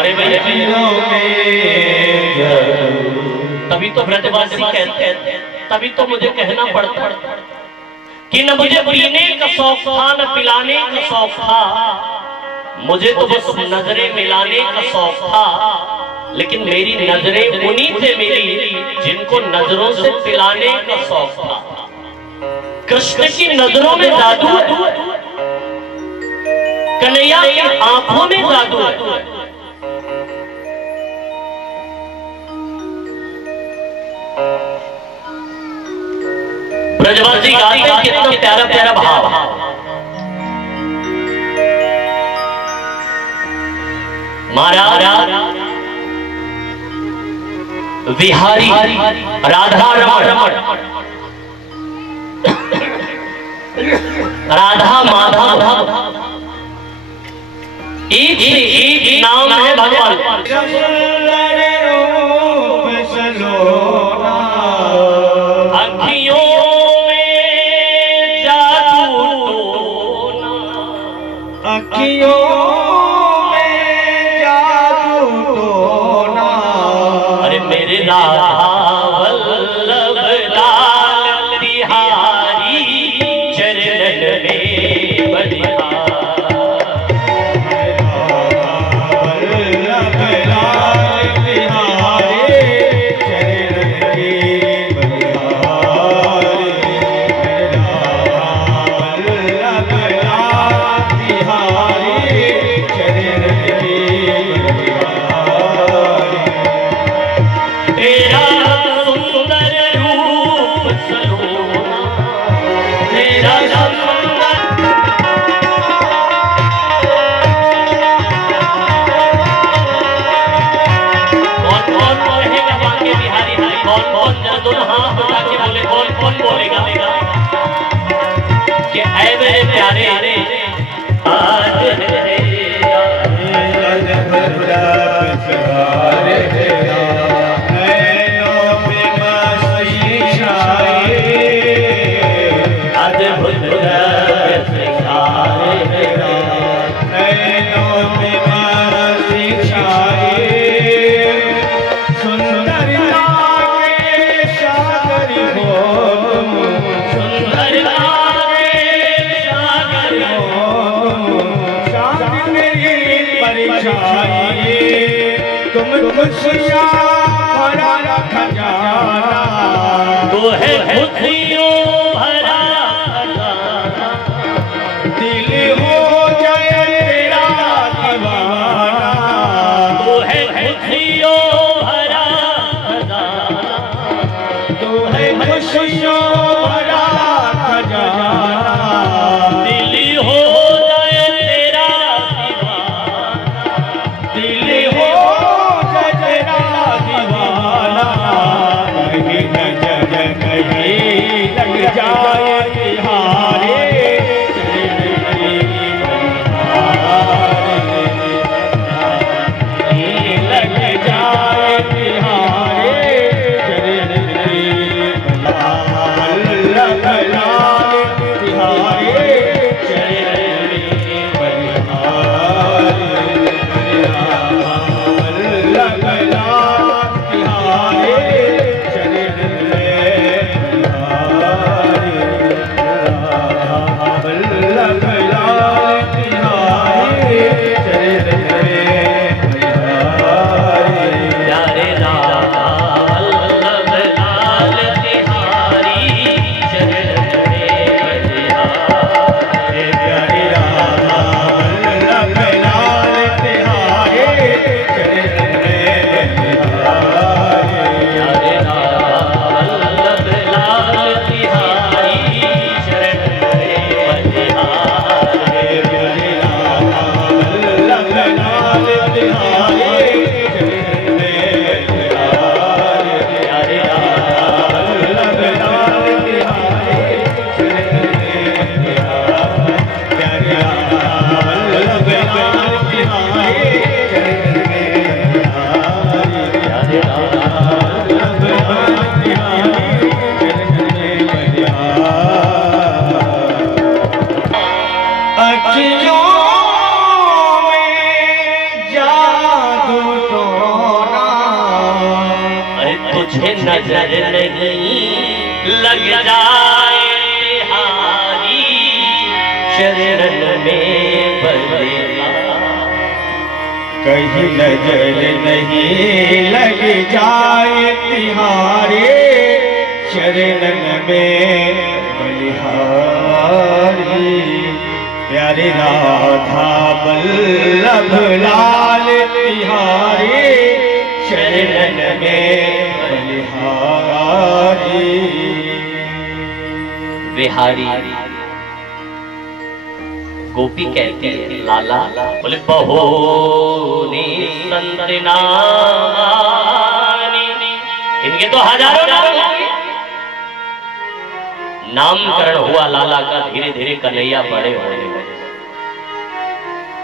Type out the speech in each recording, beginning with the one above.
अरे भैया तभी तो ब्रजवासी कहते हैं, तभी तो मुझे कहना पड़ता कि न मुझे पीने का शौक था न पिलाने का शौक था, मुझे तो बस नजरें मिलाने का शौक था। लेकिन मेरी नजरें उन्हीं से मिली जिनको नजरों से पिलाने का शौक था। कृष्ण की नजरों में जादू है, कन्हैया की आंखों में जादू है। ब्रजवासी गाते हैं कितना प्यारा प्यारा भाव। महाराज विहारी राधा रमण, राधा माधव, एक से एक नाम है भगवान। अखियों में जादू टोना, अखियों में जादू टोना। अरे मेरे राधा वल्लभ लाल बिहारी चरणन में बलिहारी। तुम खुशियां भरा खजाना, तो है खुशियों भरा खजाना। दिल हो जाए तेरा दीवाना, तो है खुशियों भरा खजाना। तो है खुशियों भरा खजाना। दिल हो जाए तेरा दीवाना, दिल हो जाए तेरा दीवाना। कहीं नजर नहीं लग मुझे नजर नहीं लग जाए हारी शरण में बलिहारी। कहीं नजर नहीं लग जाए तिहारे शरणन में बलिहारी। प्यारे राधा वल्लभ लाल तिहारे शरणन में बलिहारी। बिहारी गोपी कहती है लाला, बोले बहोनी संत नामानी, इनके तो हजारों नाम होंगे। नामकरण हुआ लाला का, धीरे धीरे कन्हैया बड़े होने लगे।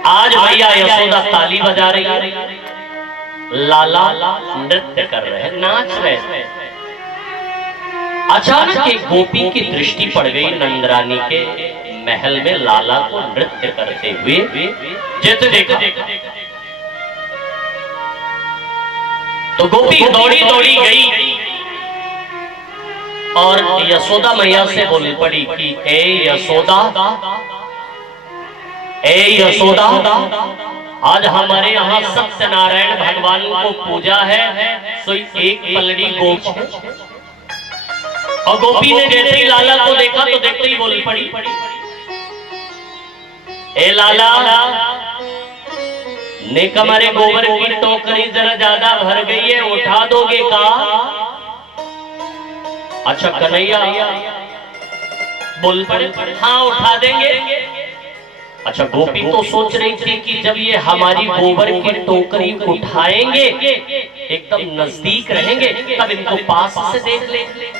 आज भैया यशोदा ताली बजा रही है, लाला नृत्य कर रहे हैं, नाच रहे हैं। अचानक एक गोपी की दृष्टि पड़ गई नंदरानी के महल में लाला को नृत्य करते हुए। जैसे देखा तो गोपी दौड़ी दौड़ी गई और यशोदा मैया से बोल पड़ी कि ए यशोदा, ए यशोदा, आज हमारे यहाँ सत्यनारायण भगवान को पूजा है, सो एक पलड़ी गोप। और गोपी ने जैसे ही लाला को देखा तो देखते ही बोल पड़ी, ए लाला, नेक हमारे गोबर की टोकरी जरा ज्यादा भर गई है, उठा दोगे का? अच्छा कन्हैया बोल पड़े, हाँ उठा देंगे। अच्छा गोपी तो सोच रही थी कि जब ये हमारी गोबर की टोकरी उठाएंगे, एकदम नजदीक रहेंगे, तब इनको पास से देख लेंगे।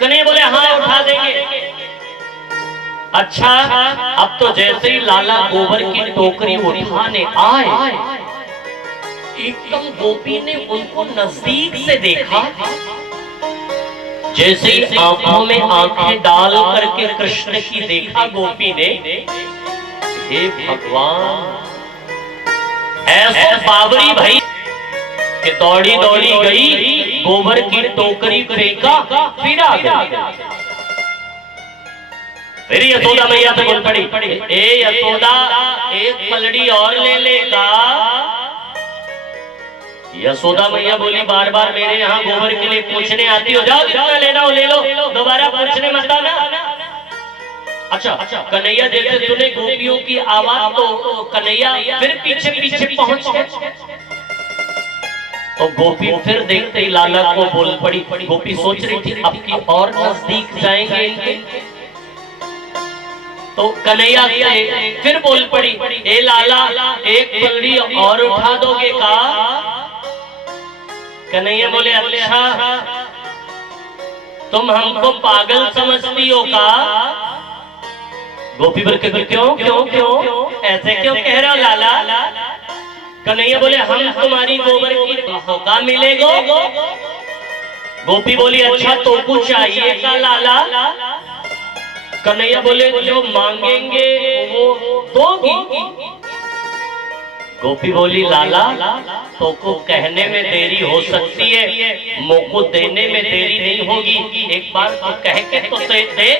कन्हैया बोले हाँ उठा देंगे। अच्छा अब तो जैसे ही लाला गोबर की टोकरी उठाने आए, एकदम गोपी ने उनको नजदीक से देखा। जैसे ही आंखों में आंखें डाल करके कृष्ण की देखा गोपी ने, हे भगवान, ऐसा बाबरी भाई कि दौड़ी दौड़ी गई, गोबर की टोकरी फेंका, फिर आ गई। फिर यशोदा मैया से बोल पड़ी, ए यशोदा, एक पलड़ी और ले लेगा? यशोदा मैया बोली, बार बार मेरे यहाँ गोबर के लिए पूछने आती हो, जाओ जितना लेना हो ले लो, दोबारा पूछने मत आना। अच्छा कन्हैया जैसे सुने गोपियों की आवाज तो कन्हैया फिर पीछे पीछे पहुंच गए। तो गोपी फिर देखते ही लाला को बोल पड़ी। गोपी सोच रही थी अब की और नजदीक जाएंगे इनके, तो कन्हैया फिर बोल पड़ी, ए लाला, एक पलड़ी और उठा दोगे का? कन्हैया बोले अच्छा तुम हमको पागल समझती हो का? गोपी बोल के क्यों क्यों क्यों ऐसे क्यों कह रहे हो लाला? कन्हैया बोले हम तुम्हारी गोबर की का मिलेगो? गोपी बोली अच्छा तो कुछ चाहिए का लाला? कन्हैया बोले जो मांगेंगे वो दोगी। गोपी बोली लाला, तो को कहने में देरी हो सकती है, मोको देने में देरी नहीं होगी, एक बार तो कह के तो दे।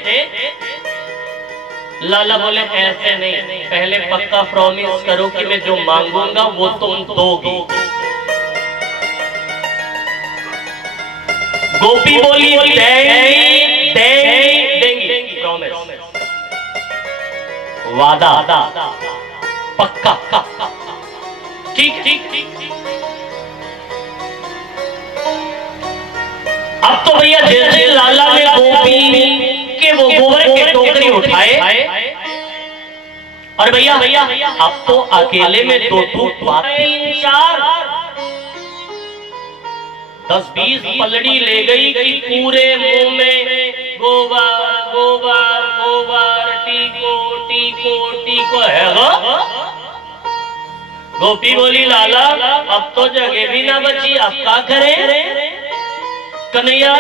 लाला बोले ऐसे नहीं, पहले पक्का प्रॉमिस करो कि मैं जो मांगूंगा वो तुम दोगी। गोपी बोली देंगी, प्रॉमिस, वादा, पक्का, ठीक ठीक। अब तो भैया जैसे लाला ने गोपी के वो गोबर के टोकरी उठाए, और भैया अब तो अकेले में 2-3-4 10-20 पलड़ी ले गई कि पूरे मुंह में गोबर गोबर गोबर, टीको टीको टीको है गो। गोपी बोली लाला अब तो जगह भी ना बची, अब क्या करें? कन्हैया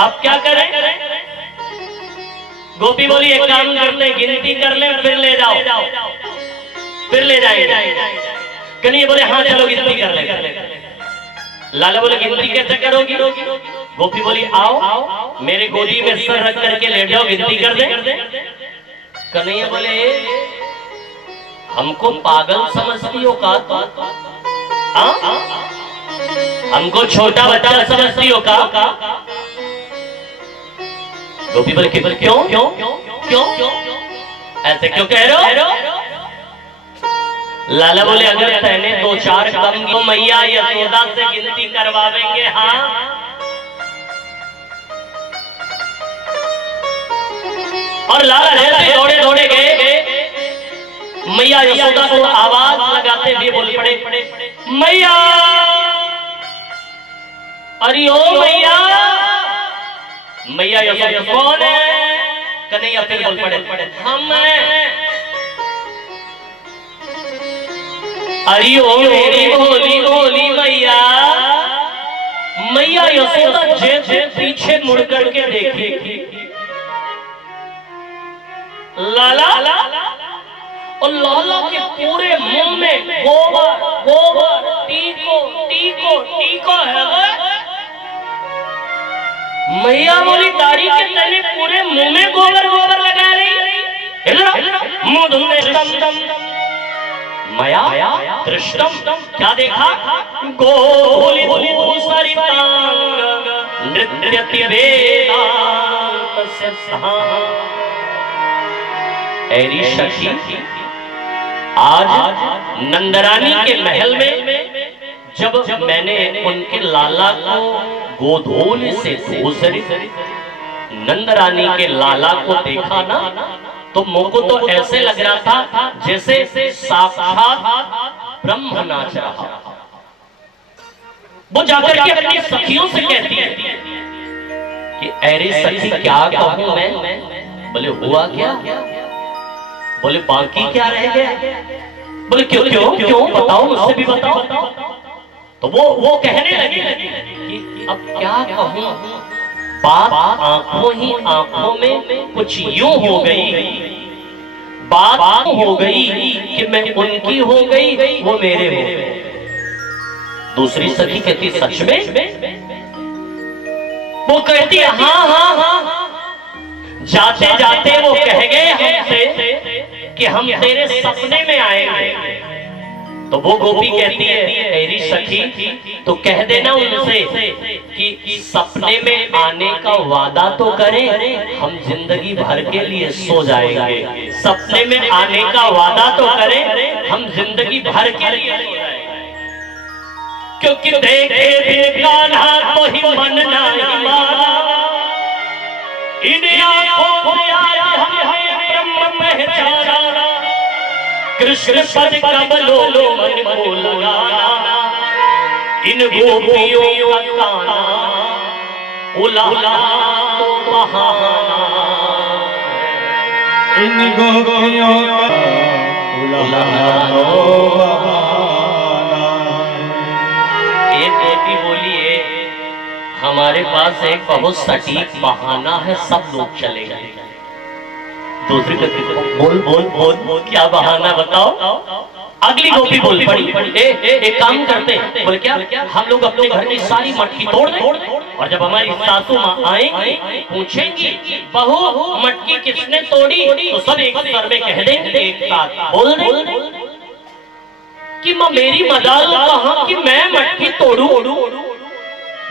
अब क्या करें? गोपी बोली एक काम करते, गिनती कर ले फिर ले जाओ, फिर ले जाएंगे। कन्हैया बोले हाँ चलो गिनती कर ले। लाला बोले गिनती कैसे करोगी? गोपी बोली आओ मेरे गोदी में सर रख करके लेट जाओ, गिनती कर दे। कन्हैया बोले हमको पागल समझती हो का? हमको छोटा बच्चा समझती हो का? गोपी बोले क्यों क्यों क्यों क्यों ऐसे क्यों कह रहे हो? लाला बोले अगर पहले 2-4 कम तो मैया यशोदा से गिनती करवावेंगे। हाँ और लाला रहते दौड़े दौड़े गए, मैया यशोदा को आवाज लगाते हुए बोल पड़े मैया, अरे ओ मैया। मैया यशोदा कौन है? कन्हैया फिर बोल पड़े हम हैं। अरे ओ मेरी भोली भोली मैया। मैया यशोदा जैसे पीछे मुड़ करके देखी, लाला और लाला के पूरे मुंह में गोबर गोबर टीको टीको टीको है। मैया बोली दाढ़ी के तले पूरे मुंह में गोबर गोबर लगा रही। मुंह धुलने मया दृष्टम क्या देखा? गोली नृत्य वेदांत ऐरी सखी आज नंदरानी के महल में जब मैंने उनके लाला को गोधूली से घूसरी नंदरानी के लाला को देखा ना, तो मुझको तो ऐसे लग रहा था जैसे साक्षात ब्रह्म नाच रहा। वो जाकर के अपनी सखियों से कहती है कि अरे सखी क्या कहूं मैं? बोले हुआ क्या? बोले बाकी क्या रह गया? बोले क्यों क्यों क्यों बताओ, मुझसे भी बताओ। तो वो कहने लगी कि अब क्या कहूं, बात आंखों ही आंखों में कुछ यूं हो गई, बात हो गई कि मैं उनकी हो गई वो मेरे हो गए। दूसरी सखी कहती सच में? वो कहती हाँ हाँ हाँ। जाते जाते वो कह गए हमसे कि हम तेरे सपने में आएंगे। तो वो गोपी कहती है मेरी सखी तो कह देना उनसे कि सपने में आने का वादा तो करें, हम जिंदगी भर के लिए सो जाएंगे। सपने में आने का वादा तो करें, हम जिंदगी भर के लिए सो जाएंगे। क्योंकि देखे देखा ना तो ही मन नहीं माना, इन आंखों से आज हमें ब्रह्म पहचाना। कृष्ण पद कमलों मन को लगाना, इन गोपियों का गाना उलाला तो बहाना। इन गोपियों का उलाला तो बहाना। एक गोपी बोलिए हमारे पास एक बहुत सटीक बहाना है, सब लोग चले गए। दूसरी बोल बोल बोल बोल क्या बहाना बताओ? अगली गोपी बोल पड़ी एक काम करते हैं। बोले क्या? हम लोग अपने घर की सारी मटकी तोड़ दें और जब हमारी सासू माँ आएंगी पूछेंगी बहू मटकी किसने तोड़ी, तो सब एक सर में कह देंगे, एक साथ बोल देंगे कि माँ मेरी मजाल कहाँ कि मैं मटकी तोड़ू।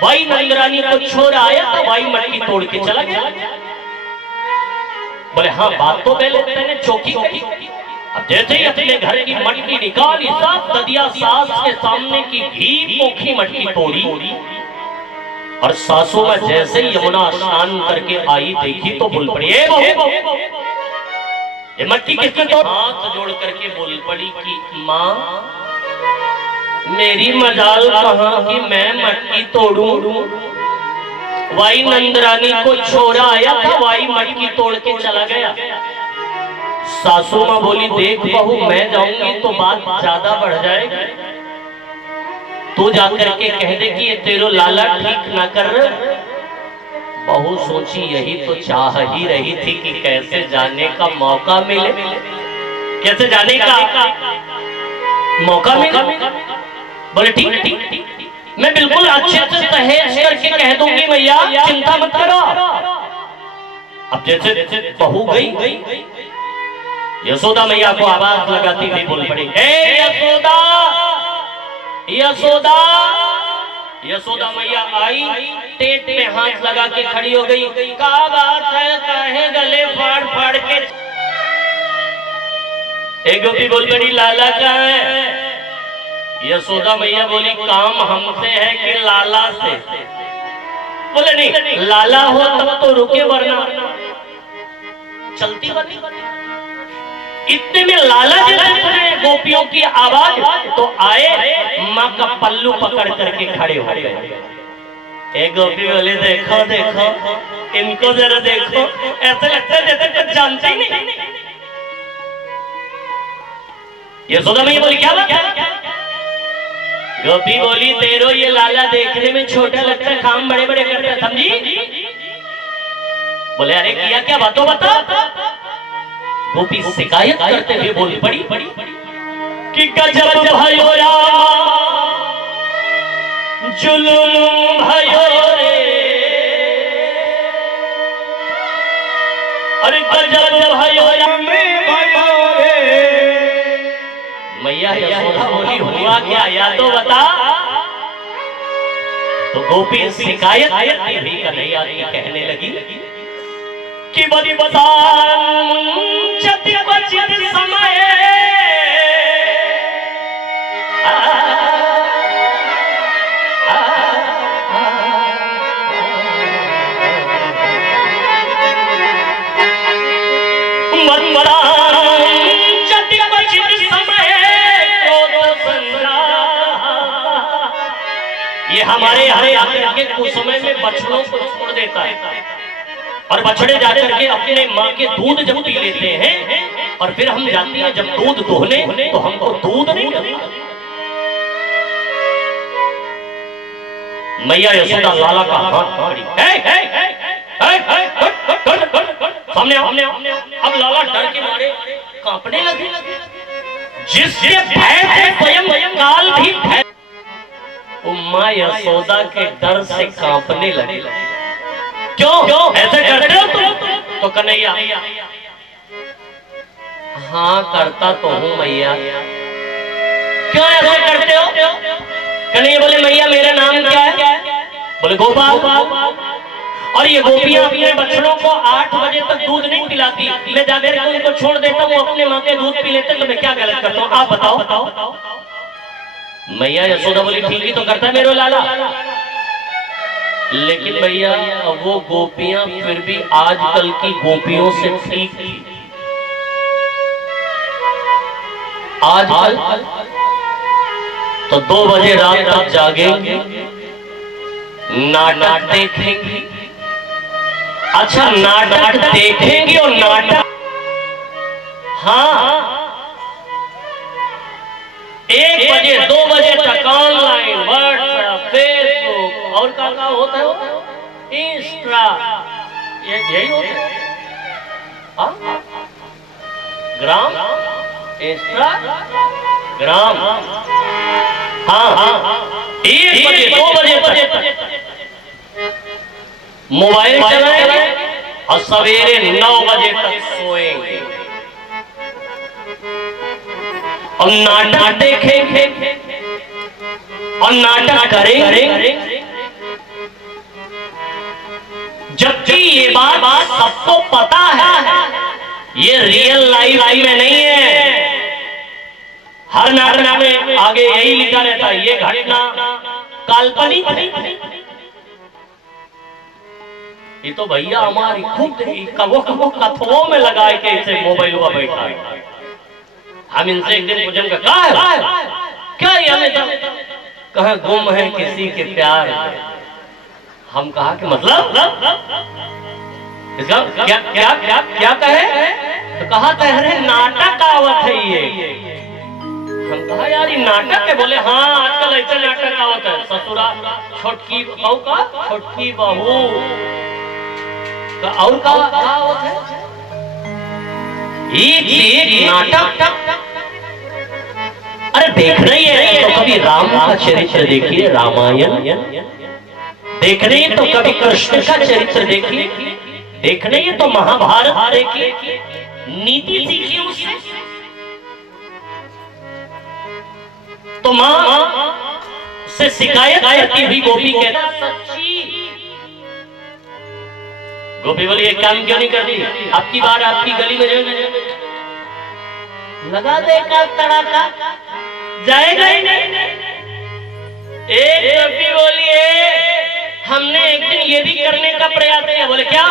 भाई नंदरानी को छोड़ आया तो भाई मटकी तोड़ के चला गया। बोले हाँ बात तो पहले चौकी करी। अब जैसे ही अपने घर की मटकी निकाली, सब ददिया सास के सामने की घी पोखी मटकी तोड़ी और सासू में जैसे ही यमुना स्नान करके आई देखी तो बोल पड़ी ये मटकी किसने तोड़ी? हाथ जोड़ करके बोल पड़ी कि माँ मेरी मजाल कहाँ कि मैं मटकी तोड़ू। वाई नंदरानी को छोरा आया था, वाई मटकी तोड़ के चला गया। सासू माँ बोली देख बहू मैं जाऊंगी तो बात ज्यादा बढ़ जाएगी, तू जाकर के कह दे कि ये तेरो लाला ठीक ना कर। बहू सोची यही तो चाह ही रही थी कि कैसे जाने का मौका मिले, कैसे जाने का मौका मिले। बोले ठीक ठीक मैं बिल्कुल अच्छे से सहेज करके कह दूंगी मैया, चिंता मत करो। अब जैसे बहू गई, यशोदा मैया को आवाज लगाती हुई बोल पड़ी, हे यशोदा, यशोदा। यशोदा मैया आई, पेट में हाथ लगा के खड़ी हो गई। का बात है, काहे गले फाड़ फाड़ के। एक गोपी बोल पड़ी, लाला का है। यशोदा मैया बोली, काम हमसे है कि लाला से? बोले नहीं, लाला हो तब तो रुके, वरना चलती बनी। इतने में लाला जैसे सुने गोपियों की आवाज तो आए, माँ का पल्लू पकड़ करके खड़े हो गए। एक गोपी बोले, देखो देखो इनको जरा देखो, ऐसा लगता है जैसे कुछ जानते ही नहीं। यशोदा मैया बोली, क्या बात? गोपी बोली, तेरो ये लाला देखने में छोटा लगता है, काम बड़े बड़े करते हैं, समझी? बोले, अरे किया क्या, बातों बता। गोपी शिकायत करते हुए बोली पड़ी कि गजब भयो रामा, जुलूम भयो रे, अरे गजब भयो रामा। मैया यशोदा बोली, हुआ क्या, या तो बता। तो गोपी शिकायत भी कन्हैया की कहने लगी कि बड़ी चति बचित समय चति बचित समय ये हमारे हरे आकर के कुछ समय में बछड़ों को छोड़ देता है, और बछड़े जाकर के अपने माँ के दूध जब पी लेते हैं, और फिर हम जाते हैं जब दूध दोहने तो हमको दूध नहीं मिलता। मैया यशोदा लाला का हाथ पकड़ी, सामने अब लाला डर के मारे कांपने लगे। जिसके भय से स्वयं काल भी भय, माँ यशोदा के डर से कांपने लगे। क्यों ऐसे करते हो तुम? तो कन्हैया, हाँ करता तो हूँ मैया। क्यों ऐसे करते हो? कन्हैया बोले, मैया मेरा नाम क्या है? बोले, गोपाल। और ये गोपियां अपने बच्चों को 8 बजे तक दूध नहीं पिलाती, मैं जाकर उनको छोड़ देता हूँ, अपने माँ के दूध पी लेते, तो मैं क्या गलत करता हूँ, आप बताओ। मैया यशोदा बोली, ठीक ही तो करता है मेरा लाला, लेकिन भैया वो गोपियां फिर भी आजकल की गोपियों से ठीक थी। आजकल तो 2 बजे रात तक जागेंगे, नाटक देखेंगे। अच्छा, नाटक देखेंगे और नाटक, हाँ 1 बजे 2 बजे तक ऑनलाइन व्हाट्सएप, फेसबुक और क्या होता है, इंस्टा, यही होता है, ग्राम, इंस्टाग्राम। हाँ 1 बजे 2 बजे तक मोबाइल चलाएंगे और सवेरे 9 बजे तक सोएंगे और नाटक देखेंगे और नाटक करेंगे। जबकि ये बात सबको पता है, ये रियल लाइफ में नहीं है। हर नाटक में आगे यही लिखा रहता है, ये घटना काल्पनिक। ये तो भैया हमारी खुद कबो कथवों में लगा के इसे मोबाइल पर बैठा है। हम इनसे एक दिन पूछें, क्या ये हमें कहा गुम है किसी के प्यार में। हम कहा कि मतलब इसका क्या क्या क्या क्या कहे, तो कहा तहरे नाटक आवत है ये। हम कहा यार ये नाटक है। बोले हाँ आजकल ऐसे नाटक आवत है, ससुरा छोटकी बहू का छोटकी बहू का और का आवत है, एक नाटक। अरे देख रही है तो कभी राम का चरित्र देखिए, रामायण देखने तो कभी कृष्ण का चरित्र देखिए, देखने तो महाभारत देखिए, नीति सीखिए उससे। तो मां से शिकायत करती हुई गोपी कहता सच्ची। गोपी बोली एक काम क्यों नहीं कर रही, आपकी बार आपकी गली में जो लगा देगा तड़ाका, जाएगा ही नहीं। एक गोपी बोली हमने एक दिन ये भी करने का प्रयास किया। बोले क्या?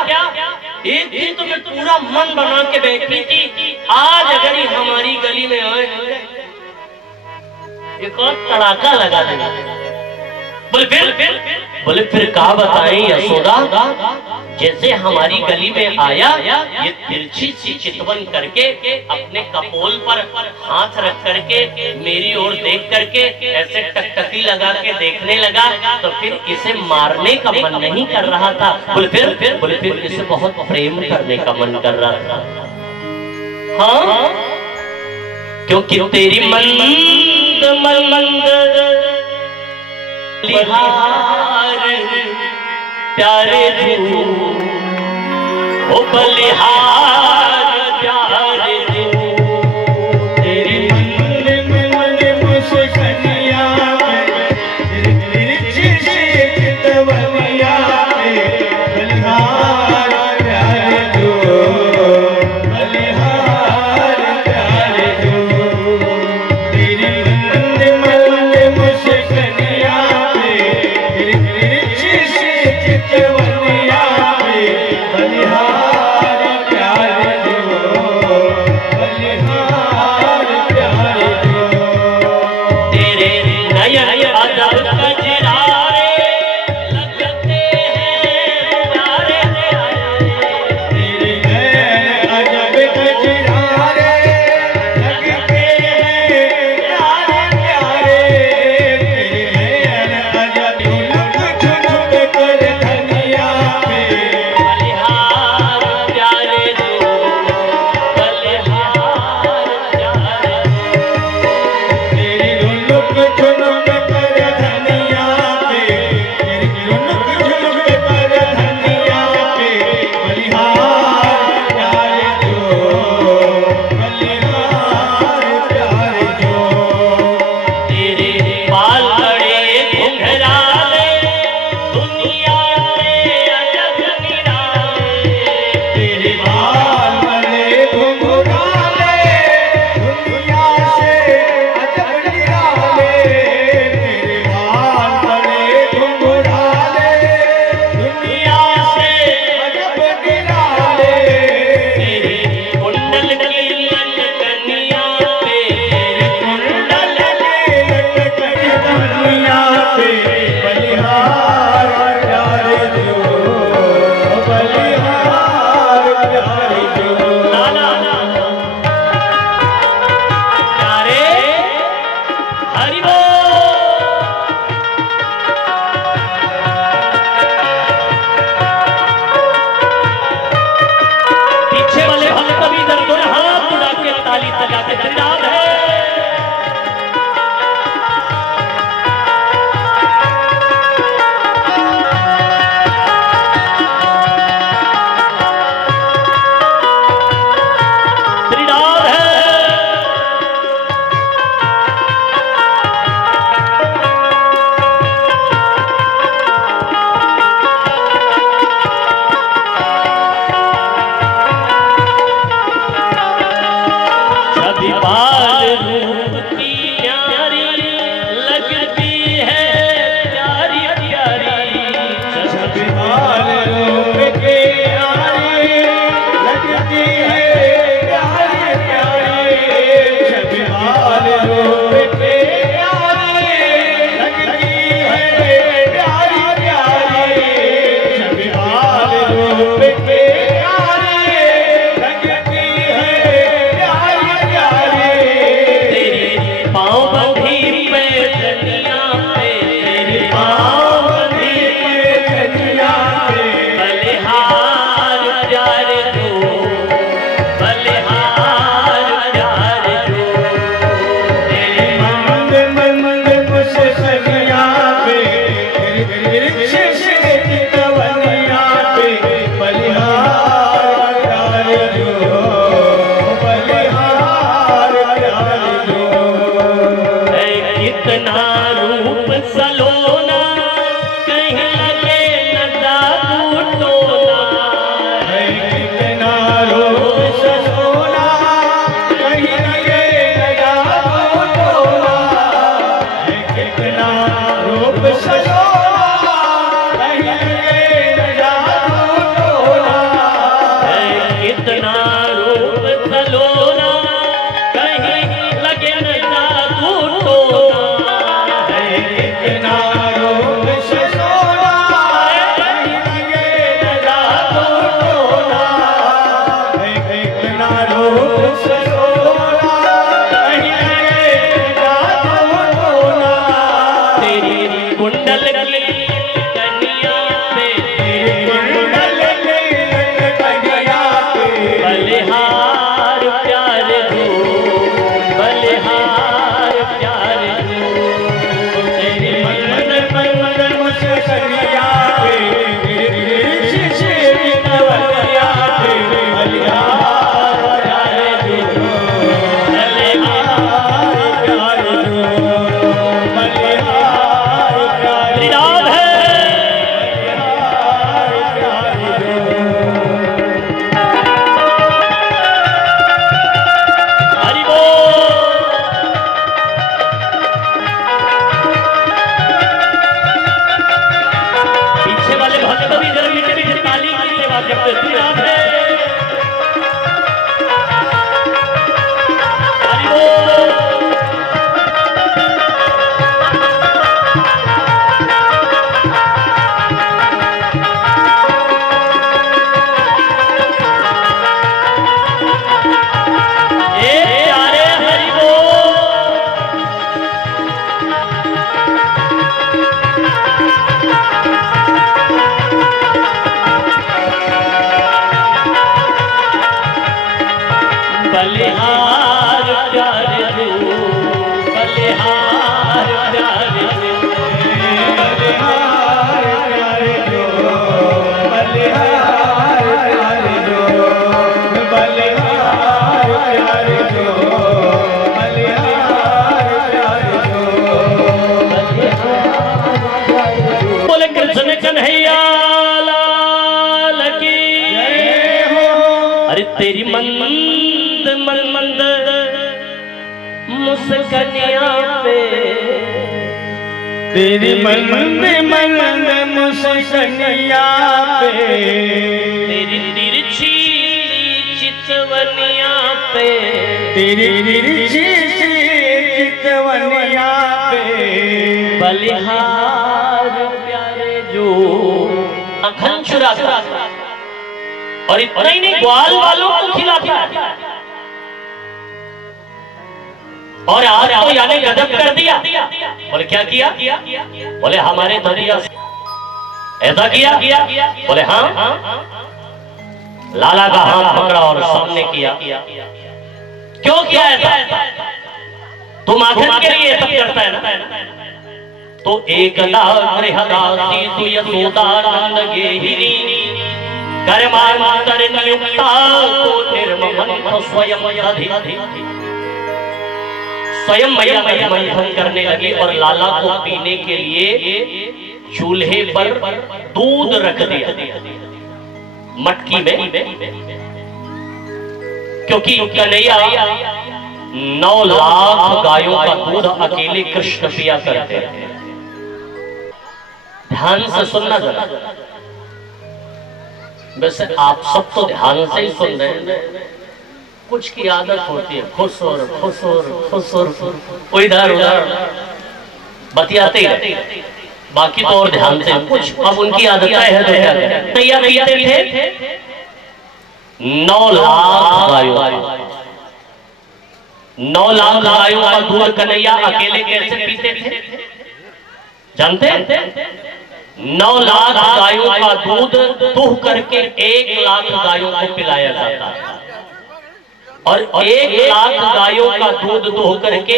एक दिन तो मैं पूरा मन बना के बैठी थी, आज अगर ही हमारी गली में आए एक और तड़ाका लगा देगा। बोले फिर कहा बताएं यशोदा, जैसे हमारी गली में आया ये तिरछी सी चितवन करके अपने कपोल पर हाथ रख करके मेरी ओर देख करके ऐसे टकटकी लगा के देखने लगा, तो फिर इसे मारने का मन नहीं कर रहा था। बोले फिर इसे बहुत प्रेम करने का मन कर रहा था। हाँ, क्योंकि तेरी मंद लिहार प्यारे तू, ओ बलिहार प्यारे तू, तेरी मन मुस्कनिया तिरछी सी चितवनिया बलिहार प्यारे तू, बलिहार प्यारे तू। तेरी मन मुस्कनिया तिरछी सी चितवनिया बलिहार प्यारे तू, बलिहार प्यारे तू। तेरे नयन अजब कजरारे लगते हैं प्यारे प्यारे, तेरे नैन अजब कजरारे लगते हैं प्यारे प्यारे। तेरे नैन अजब झुक झुक कर धनिया पे बलिहार प्यारे तू, बलिहार प्यारे तेरी रुनुक झुनुक कर धनिया पे, तेरी रुनुक झुनुक कर धनिया पे बलिहार प्यारे तू, बलिहार प्यारे तू। तेरे बाल बड़े घुंघराले दुनिया में अजब निराले, तेरे बाल बड़े घुंघराले दुनिया से अजब निराले। तेरे बाल बड़े घुंघराले दुनिया से अजब निराले। तेरे कुंडल की लटकनिया पे, कुंडल के लटकन दुनिया पे बलिहार प्यारे तू, बलिहार प्यारे तू। लाला प्यारे हरि बोल। पीछे वाले भक्त भी इधर दोनों हाथ उड़ा के ताली बजाते धन्यवाद है। श्री राम है। कितना रूप सलोना कहीं लगे न जादू टोना। है कितना रूप सलोना कहीं लगे न जादू टोना। है कितना रूप सलोना कहीं लगे न जादू टोना। है कितना रूप सलोना कहीं लगे न जादू टोना। है कितना रूप सलोना कहीं लगे न जादू टोना। है कितना रूप सलोना कहीं लगे न जादू टोना। तेरी कुंडल की कनिया पे कुंडल की कनिया पे बलिहार प्यारे दो, बलिहार प्यारे दो। तेरी मदन मुझसे सनिया पे शीशे नवलिया पे बलिहार प्यारे दो। बलिहार प्यारे दो। बलिहार प्यारे निराल है हरि बोल। पीछे वाले भक्त भी जरा मीठे मीठे ताली की सेवा करते श्री राम है हरि बोल। ए प्यारे हरि बोल। बलिहार प्यारे दो, बलिहार प्यारे दो। बलिहार प्यारे दो। बलिहार प्यारे दो। बलिहार प्यारे दो। बलिहार प्यारे दो। बोले कृष्ण कन्हैया लाल की। जय हो। अरे तेरी मंद मंद मुस्कनिया पे तेरी मंद मंद मुस्कनिया पे तेरी तिरछी चितवनिया पे तेरी तिरछी चितवनिया पे बलिहार प्यारे जो अखन चुराता और इतना ही नहीं ग्वाल वालों को खिलाता है। और आज तो यानी गजब कर दिया। बोले क्या किया? बोले हमारे दरिया ऐसा किया। बोले हाँ। लाला का हाथ पकड़ा और सामने किया। क्यों किया ऐसा? तुम आखिर के लिए सब करता है ना। तो एकदा गृहदासी तु यशोदा नंद गेहिनी कर्मांतर नियुक्ता को निर्ममंथ स्वयं स्वयं मैया मंथन करने लगी और लाला को पीने के लिए चूल्हे पर दूध रख दिया मटकी में, क्योंकि कन्हैया 9 लाख गायों का दूध अकेले कृष्ण पिया करते हैं। ध्यान से सुनना जरा। वैसे आप सब तो ध्यान से ही सुन रहे हैं, कुछ की आदत होती है खुश और इधर उधर बतियाते ही रहते, बाकी तो और ध्यान से कुछ अब उनकी आदतें है तो क्या करें। भैया पीते थे 9 लाख गायों 9 लाख गायों का दूध कन्हैया अकेले कैसे पीते थे जानते हैं? 9 लाख गायों का दूध दुह करके 1 लाख गायों को पिलाया जाता है। और 1,00,000 गायों का दूध दोह करके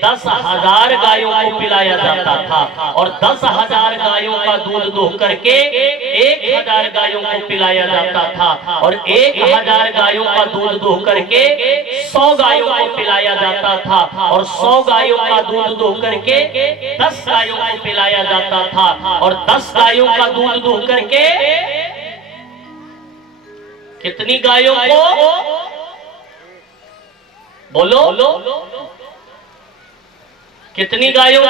10,000 गायों को पिलाया जाता था, और 10,000 गायों का दूध दोह करके 1,000 गायों को पिलाया जाता था, और 1,000 गायों का दूध दोह करके 100 गायों को पिलाया जाता था, और 100 गायों का दूध दोह करके 10 गायों को पिलाया जाता था, और 10 गायों का दूध दोह करके कितनी गायों को बोलो, कितनी गायों को?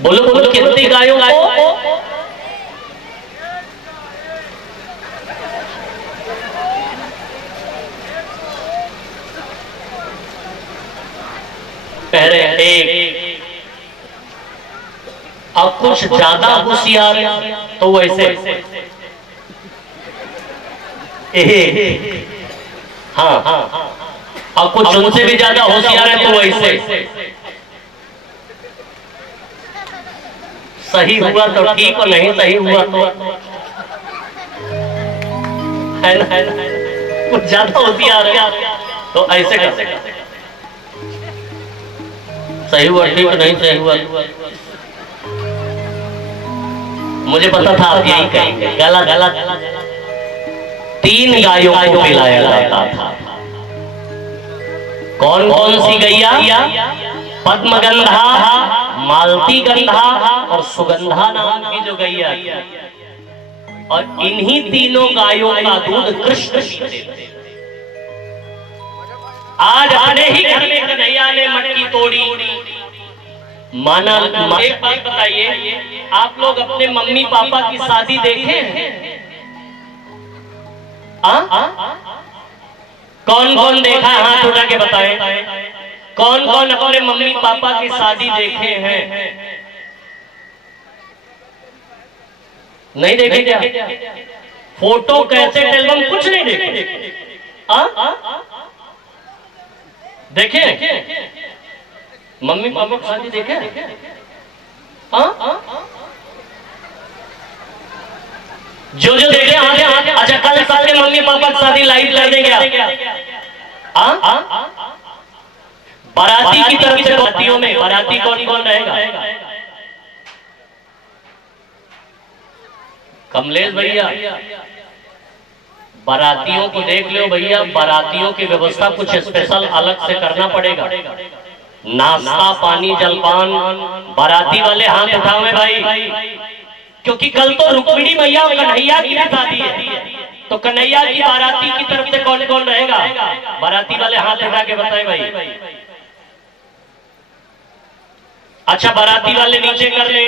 बोलो बोलो, कितनी गायों को? पहले एक, अब कुछ ज्यादा होशियार तो वैसे हाँ, अब कुछ उनसे भी ज्यादा होशियार है तो वैसे। सही हुआ तो ठीक, और नहीं सही हुआ तो है ना, कुछ ज्यादा होशियार है तो ऐसे कर, सही हुआ ठीक, नहीं सही हुआ। मुझे पता था आप यही कहेंगे, गलत गलत। 3 गायों को पिलाया जाता था। कौन कौन सी गैया? पद्मगंधा, मालती गंधा और सुगंधा नाम की जो गैया, और इन्हीं तीनों गायों का दूध कृष्ण पीते थे। आज अपने ही घर में कन्हैया ने मटकी तोड़ी। माना, एक बात बताइए, आप लोग अपने मम्मी पापा की शादी देखे हैं? कौन कौन देखा है? हाथ उठा के बताएं, कौन कौन अपने मम्मी पापा की शादी देखे हैं? नहीं देखे क्या? फोटो, कैसेट, एल्बम कुछ नहीं देखे? देखे? मम्मी पापा की शादी देखे? जो जो देखे आगे आगे। अच्छा, कल साले मम्मी पापा की शादी लाइव कर देंगे आप? बाराती की तरफ से बारातियों में बाराती कौन कौन रहेगा? कमलेश भैया, बारातियों को देख लो भैया, बारातियों की व्यवस्था कुछ स्पेशल अलग से करना पड़ेगा। नाश्ता पानी जलपान, बाराती वाले हाथ उठाओ भाई, क्योंकि कल तो रुक्मिणी मैया और कन्हैया की भी शादी है, तो कन्हैया की बाराती की तरफ से कौन कौन रहेगा? बाराती वाले हाथ उठा के बताएं भाई। अच्छा, बाराती वाले नीचे कर ले।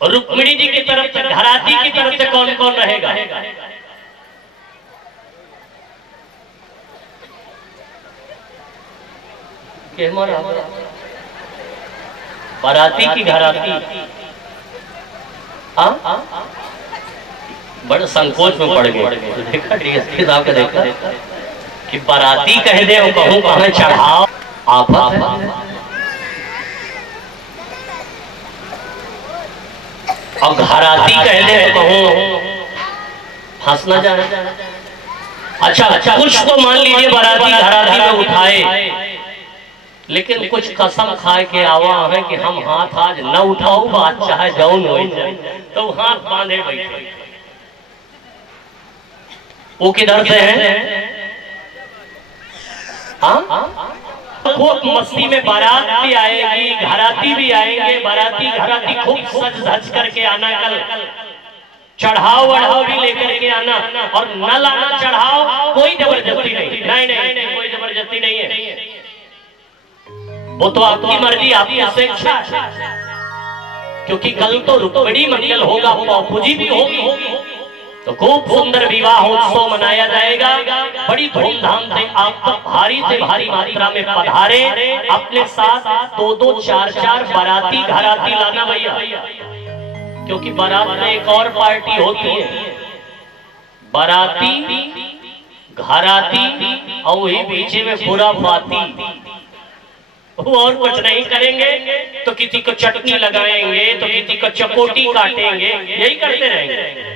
रुक्मिणी जी की तरफ से, घराती की तरफ से कौन कौन रहेगा? बाराती की घराती बड़े संकोच में पड़ गए। देखा डीएसपी साहब का, देखा कि बाराती कह दे और कहूं कहां चढ़ाओ, आफत है। और घराती कह दे तो कहूं फंस न जाए। अच्छा अच्छा, कुछ तो मान लीजिए बाराती घराती में उठाए, लेकिन कुछ कसम खाए के आवा है कि हम हाथ आज न उठाओ, बात चाहे जौन हो जाए, तो हाथ बांधे बैठे। वो किधर से है? खूब मस्ती में बारात भी आएगी, घराती भी आएंगे। बाराती घराती खूब सज धज करके आना, कल चढ़ाओ वढ़ाओ भी लेकर के आना, और न लाना चढ़ाओ कोई जबरदस्ती नहीं। नहीं नहीं नहीं, कोई जबरदस्ती नहीं है, वो तो आपकी मर्जी, आपकी स्वेच्छा, क्योंकि कल तो रुक्मिणी मंगल होगा, बापूजी भी होगी, तो खूब सुंदर विवाह उत्सव मनाया जाएगा। बड़ी धूमधाम से आप तक भारी से भारी मात्रा में पधारे, अपने साथ 2-2 4-4 बाराती घराती लाना भैया, क्योंकि बारात में एक और पार्टी होती है, बाराती घराती और वही पीछे में बुरा पाती। वो और कुछ नहीं करेंगे, तो किसी को चटनी लगाएंगे, तो किसी को चकोटी काटेंगे, यही करते रहेंगे।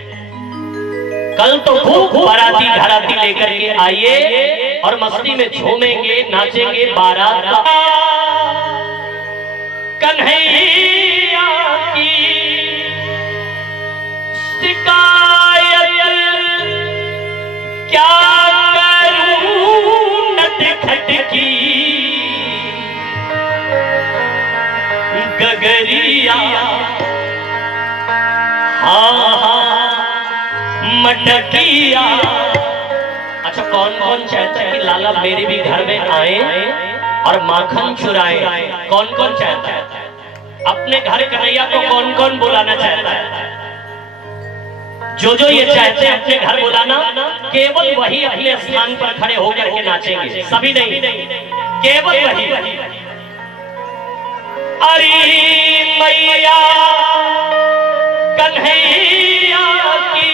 कल तो खूब बाराती घराती लेकर के आइए और मस्ती में झूमेंगे, नाचेंगे। बारात का कन्हैया की शिकायत क्या करूं नटखट की, गगरिया मटकिया। अच्छा, कौन कौन चाहता है कि लाला मेरे भी घर में आए और माखन चुराए? कौन कौन चाहता है? अपने घर कन्हैया को कौन कौन बुलाना चाहता है? जो जो ये चाहते हैं अपने घर बुलाना, केवल वही अपने स्थान पर खड़े होकर के नाचेंगे, सभी नहीं, केवल वही। अरे मैया कन्हैया की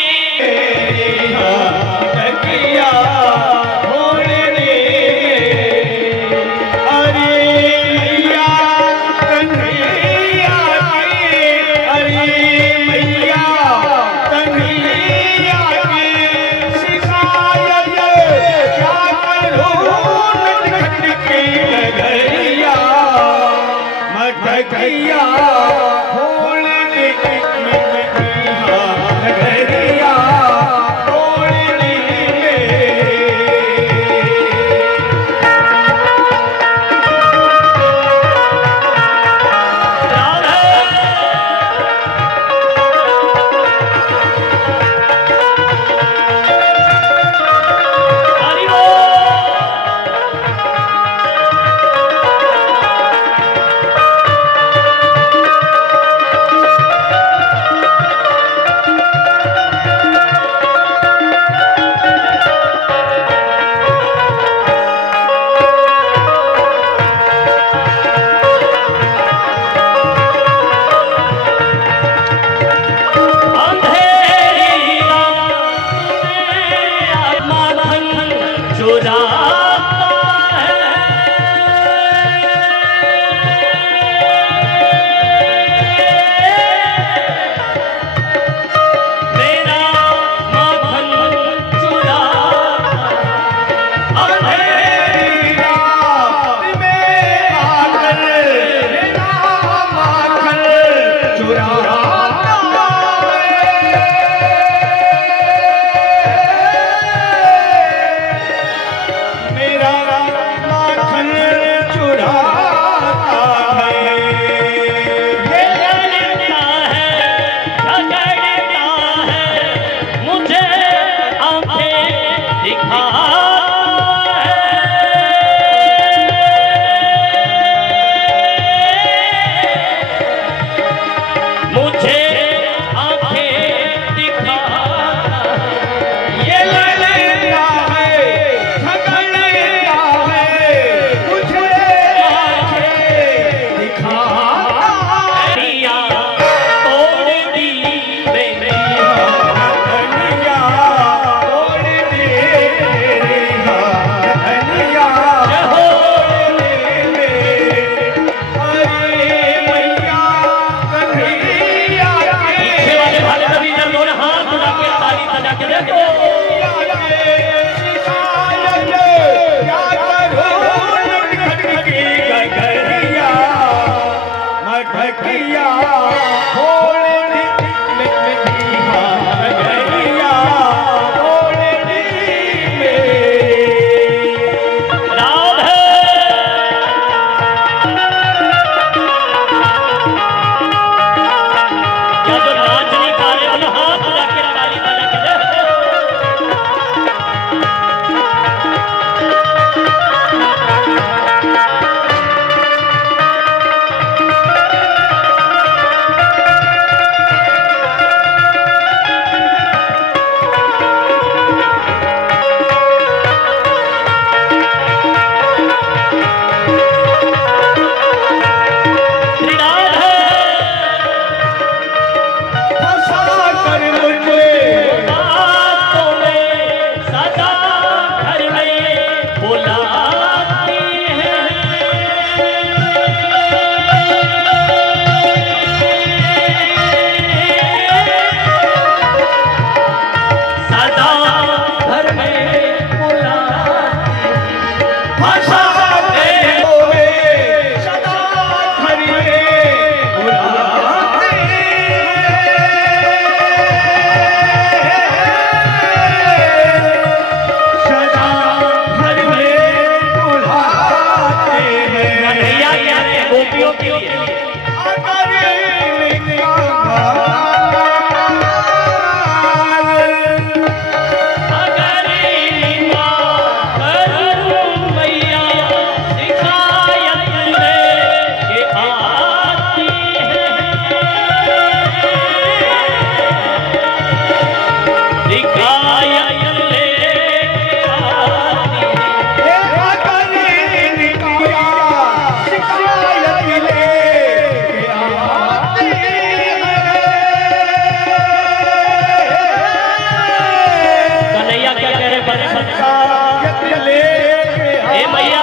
ए मैया,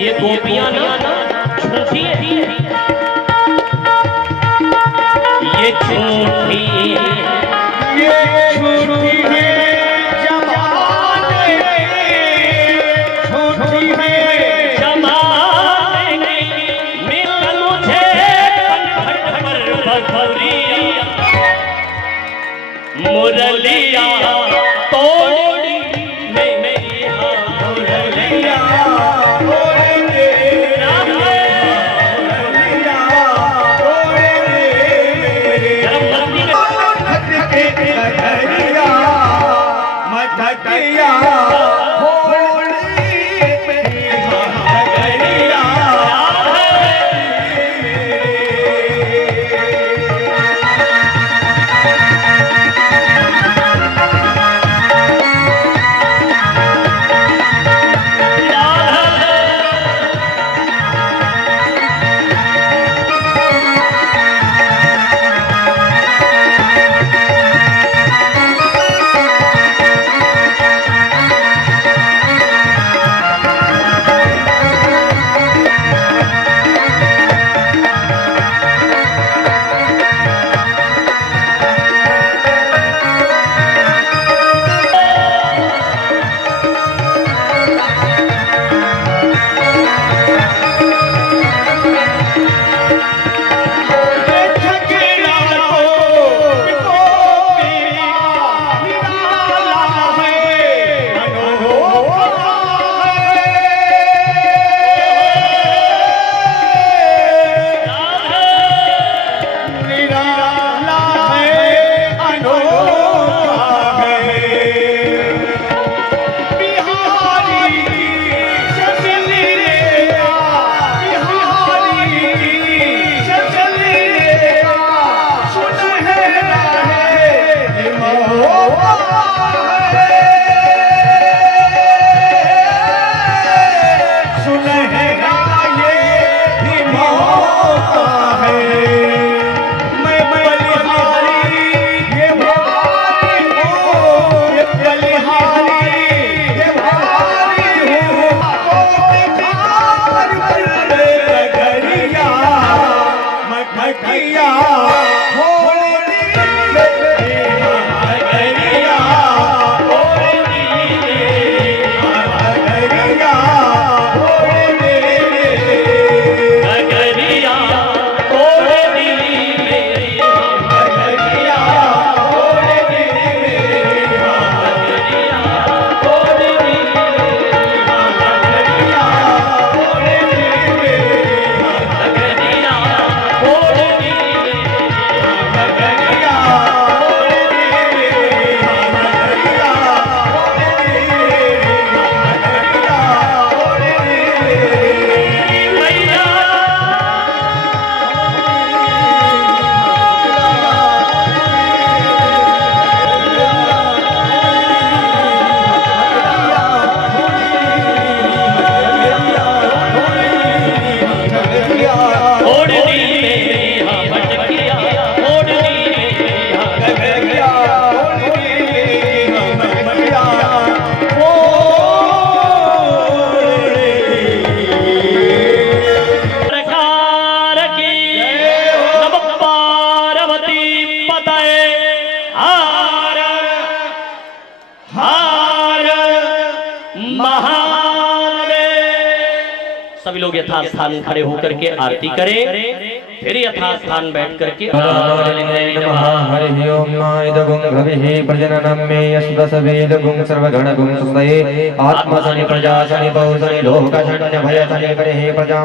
ये गोपियां ना झूठी है, ये झूठी है, ये झूठी है जमाने झूठी है जमाने मिल मुझे खट पर भखरिया मुरलिया तोड़ी मेरी मुरलिया तोड़ेंगे मुरलिया तोड़ेंगे कटरिया मटकिया सभी लोग यथास्थान खड़े होकर के आरती करें, फिर यथास्थान बैठ करके प्रजननम में यशवेदगुं सर्वगणगुं सुदये आत्मसनि प्रजासनि बहुसनि लोकशन्य भयसनि करे प्रजा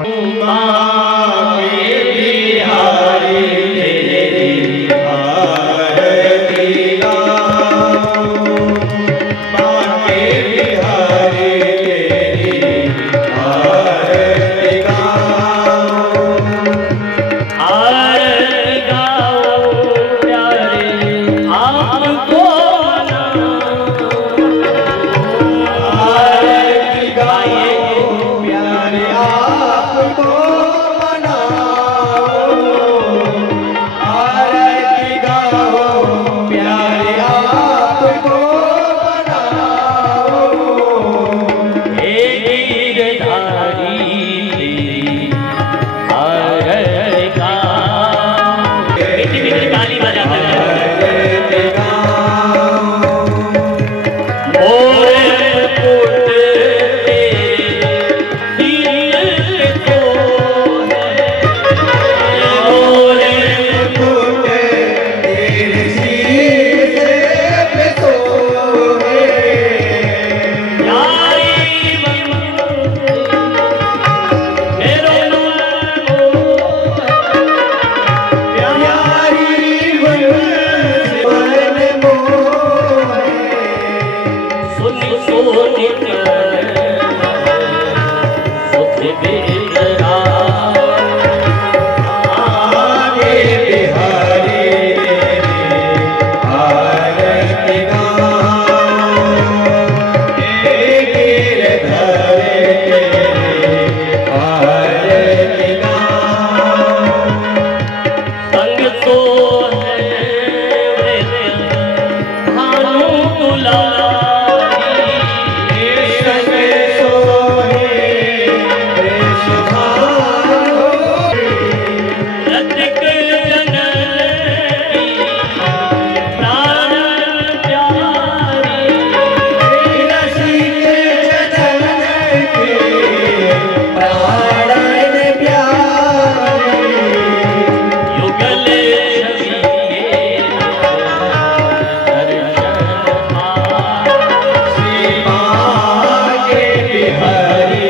सुनि सोनि सुख बेदरा आगे बिहारी आरती गाए गिरधरे आरती संग तो है भानु दुलारी संग सोहे रतिक जनन की प्राण प्यारी प्राणन प्यारे युगल छविए दर्शन पाए आगे बिहारी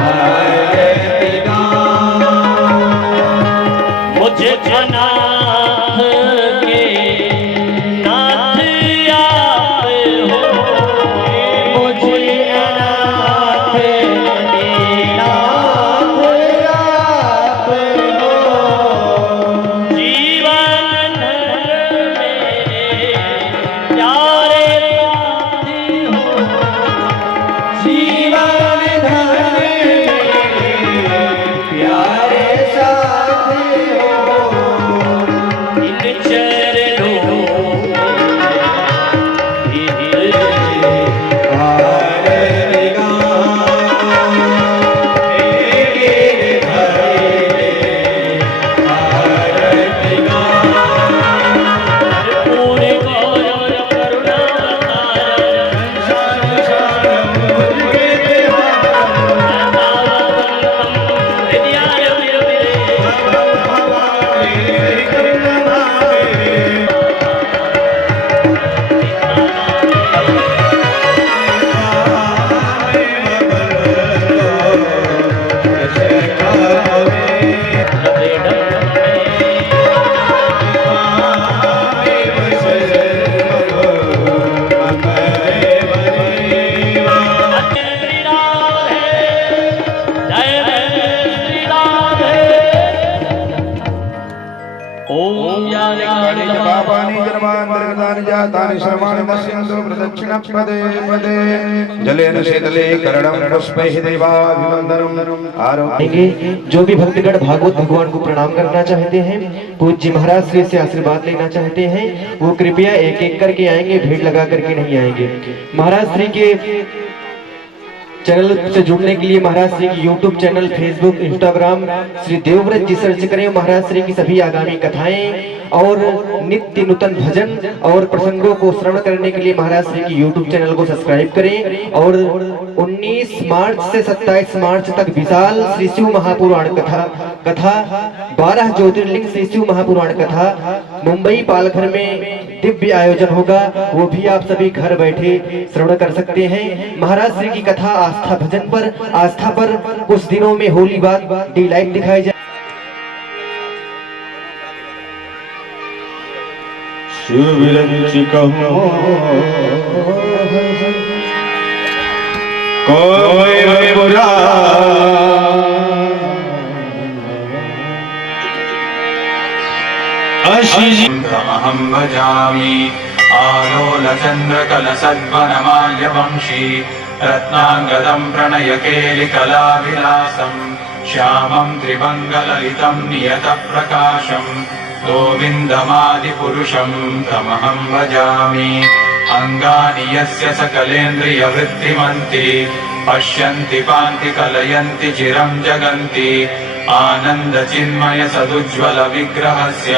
आरती गाए मुझे अनाथ के नाथ आप हो मुझे अनाथ नाथ आप हो जीवन मेरे प्यारे साथी हो जीवन धन प्यारे साथी हो इन चरणों में आरती गाए गिरधरे आरती गाए पूरे गौर करुणा ओम यानि च पापानि जन्मान्तर्गतानि जातानि सर्वाणि नश्यन्तु प्रदक्षिणपदे पदे जलेन शीतले करणं पुष्पैः देवाभिवन्दनम् आरोग्य आएंगे। जो भी भक्तगण भागवत भगवान को प्रणाम करना चाहते हैं, पूज्य महाराज श्री से आशीर्वाद लेना चाहते हैं, वो कृपया एक एक करके आएंगे, भीड़ लगा करके नहीं आएंगे। महाराज श्री के चैनल से जुड़ने के लिए महाराज श्री की YouTube channel, Facebook, Instagram Shri Devvrat ji search करें। महाराज श्री की सभी आगामी कथाएं और नित्य नूतन भजन और प्रसंगों को श्रवण करने के लिए महाराज श्री की यूट्यूब चैनल को सब्सक्राइब करें। और 19 मार्च से 27 मार्च तक विशाल श्री शिव महापुराण कथा 12 ज्योतिर्लिंग श्री शिव महापुराण कथा मुंबई पालघर में दिव्य आयोजन होगा, वो भी आप सभी घर बैठे श्रवण कर सकते हैं। महाराज श्री की कथा आस्था पर कुछ दिनों में होली बाद डी लाइव दिखाई जाए। शिवरंच कहो कोई बुरा अहं भजामि आलोलचन्द्रकलसद्वनमाल्यवंशी रत्नाङ्गदं प्रणयकेलिकलाविलासं श्यामं त्रिभङ्गललितं नियतप्रकाशं गोविन्दमादिपुरुषं तमहं भजामि। अङ्गानि यस्य सकलेन्द्रियवृत्तिमन्ति पश्यन्ति पान्ति कलयन्ति चिरं जगन्ति आनन्दचिन्मय सदुज्ज्वल विग्रहस्य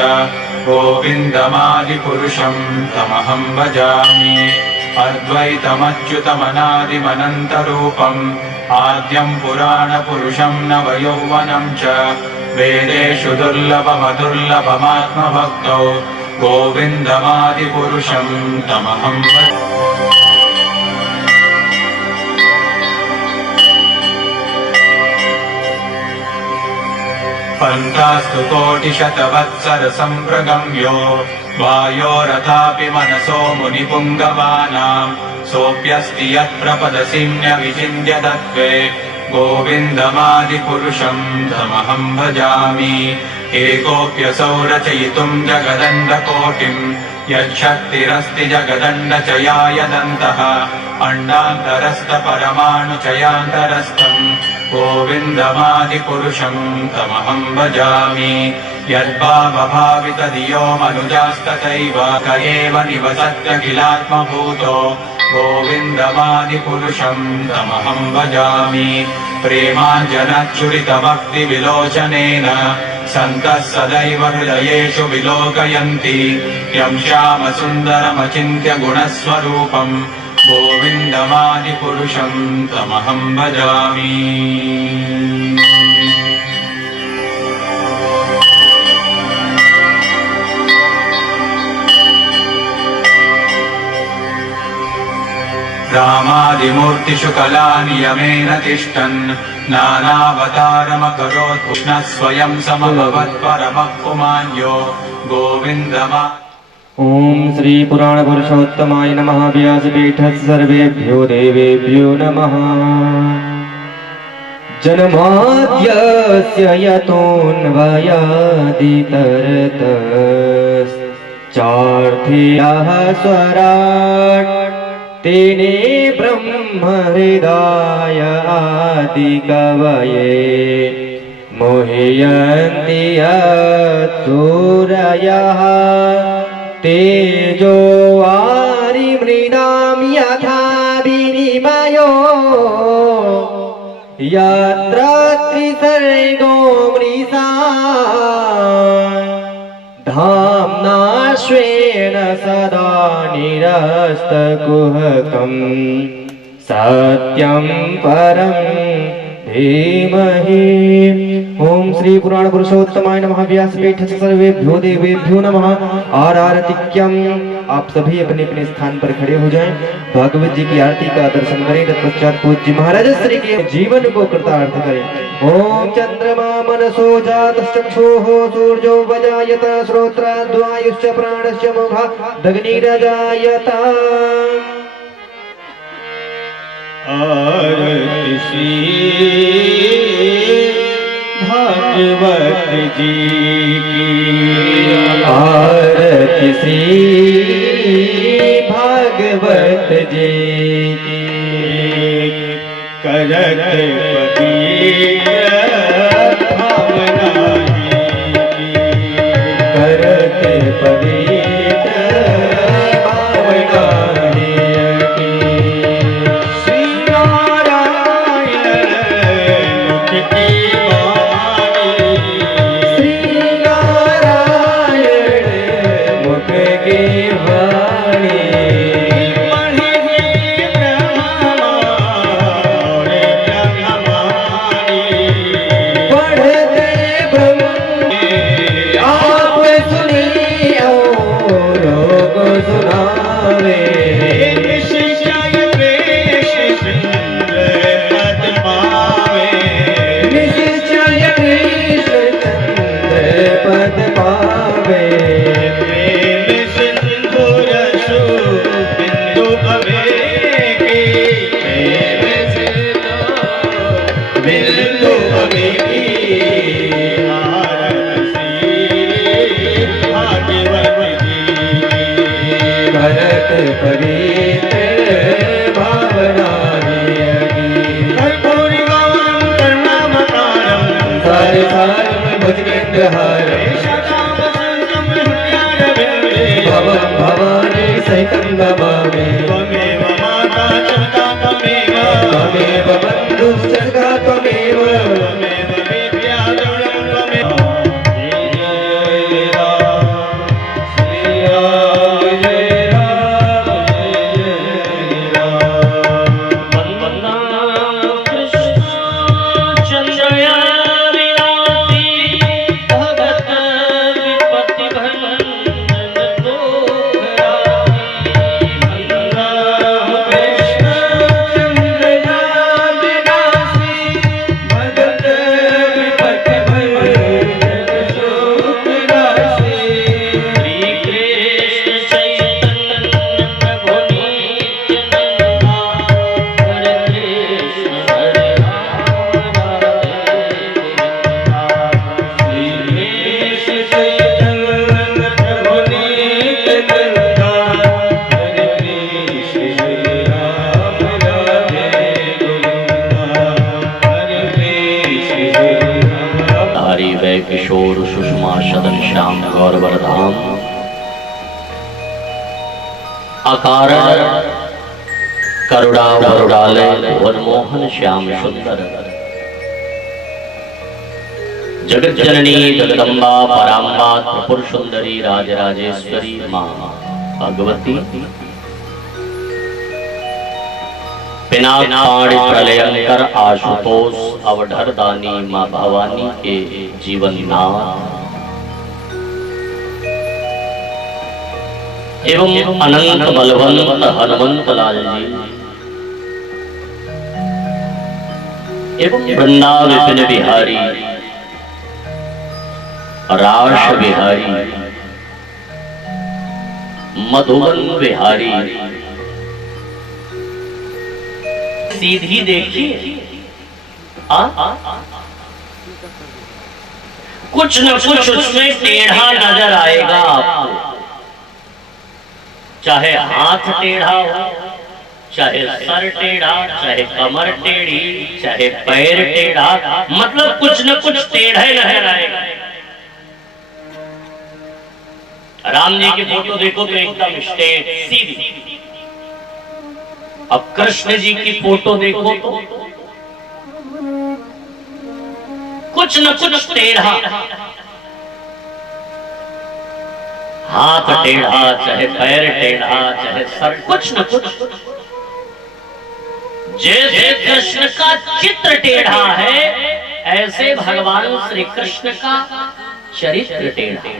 गोविन्दमादिपुरुषं तमहं भजामि। अद्वैतमच्युतमनादिमनन्तरूपम् आद्यं पुराणपुरुषं नवयौवनं च वेदेषु दुर्लभमदुर्लभमात्मभक्तौ गोविन्दमादिपुरुषं तमहं भजामि। पन्तास्तु कोटिशतवत्सर सम्प्रगम्यो वायोरथापि मनसो मुनिपुङ्गवानां सोऽप्यस्ति यत्प्रपदसिन्यविचिन्त्य तत्त्वे गोविन्दमादिपुरुषं तमहं भजामि एकोऽप्यसौ रचयितुं जगदण्डकोटिं यच्छक्तिरस्ति जगदण्डचयायदन्तः अण्डान्तरस्थपरमाणुचयान्तरस्थं गोविन्दमादिपुरुषं तमहं भजामि यद्भावभावितधियो मनुजास्तथैव क एव निवसत्यखिलात्मभूतो गोविन्दमादिपुरुषं तमहं भजामि प्रेमाञ्जनच्युरितभक्तिविलोचनेन सन्तः सदैव हृदयेषु विलोकयन्ति यं श्यामसुन्दरमचिन्त्य गुणस्वरूपं गोविन्दमादिपुरुषं तमहं भजामि रामादिमूर्तिषु कलानियमेन तिष्ठन् नानावतारमकरोत् कृष्णः स्वयं समभवत् परमः पुमान्यो गोविन्दमा ओम श्री पुराण पुरुषोत्तमाय नमः। व्यासपीठस्य सर्वेभ्यो देवेभ्यो नमः। जन्माद्यस्य यतोऽन्वयादितरतश्चार्थेयः स्वराट् तेने ब्रह्म हृदाय आदिकवये मोहयन्ति यत्सूरयः तेजो वारिमृणां यथा विनिमयो यत्र त्रिसर्गो मृषा धाम्ना स्वेन सदा निरस्तकुहकम् सत्यं परं धीमहि। ओम श्री पुराण पुरुषोत्तमाय नमः। व्यासपीठ से सर्वेभ्यो देवेभ्यो नमः। आरतिक्यम आप सभी अपने अपने स्थान पर खड़े हो जाएं। भागवत जी की आरती का दर्शन करें। तत्पश्चात पूज्य महाराज श्री के जीवन को कृतार्थ करें। ओम चंद्रमा मनसो जातश्चक्षुः सूर्यो वजायत श्रोत्रद्वायुश्च प्राणश्च मुखा दग्निरजायत। आरती श्री भागवत जी की। आरती श्री भागवत जी की। करत पवित्र भावना की। करत पवित्र भावना की। श्री नारायण मुख की वाणी। श्री नारायण मुख की वाणी। पढ़ते ब्रह्म आप सुनिए औरों को सुनावे। निश्चय कृष्ण चंद्र पद पावे। करत पवित्र भावना सारे सारं भुजगेन्द्रहारं भवं भवानी सहितं नमामि। त्वमेव बन्धुश्च सखा त्वमेव। किशोर सुषमा सदन श्याम गौरवर्धाम अकारण करुणा वरुणालय भुवनमोहन श्याम सुंदर जगत जननी जगदम्बा पराम्बा त्रिपुर सुंदरी राजराजेश्वरी मां भगवती पिनाक प्रलयंकर आशुतोष अवधरदानी मां भवानी के जीवन नाम एवं अनंत बलवंत हनुमंत लाल जी एवं वृंदा विपिन बिहारी राश बिहारी मधुबन बिहारी सीधी देखिए कुछ न कुछ उसमें टेढ़ा नजर आएगा आपको, चाहे हाथ टेढ़ा हो, चाहे सर टेढ़ा, चाहे कमर टेढ़ी, चाहे पैर टेढ़ा, मतलब कुछ न कुछ टेढ़ा नजर आएगा। राम जी की फोटो देखो तो एकदम स्ट्रेट सीधी, अब कृष्ण जी की फोटो देखो तो कुछ न कुछ टेढ़ा, हाथ टेढ़ा, चाहे पैर टेढ़ा, चाहे सर, कुछ न कुछ। जैसे कृष्ण का चित्र टेढ़ा है, ऐसे भगवान श्री कृष्ण का चरित्र टेढ़ा है।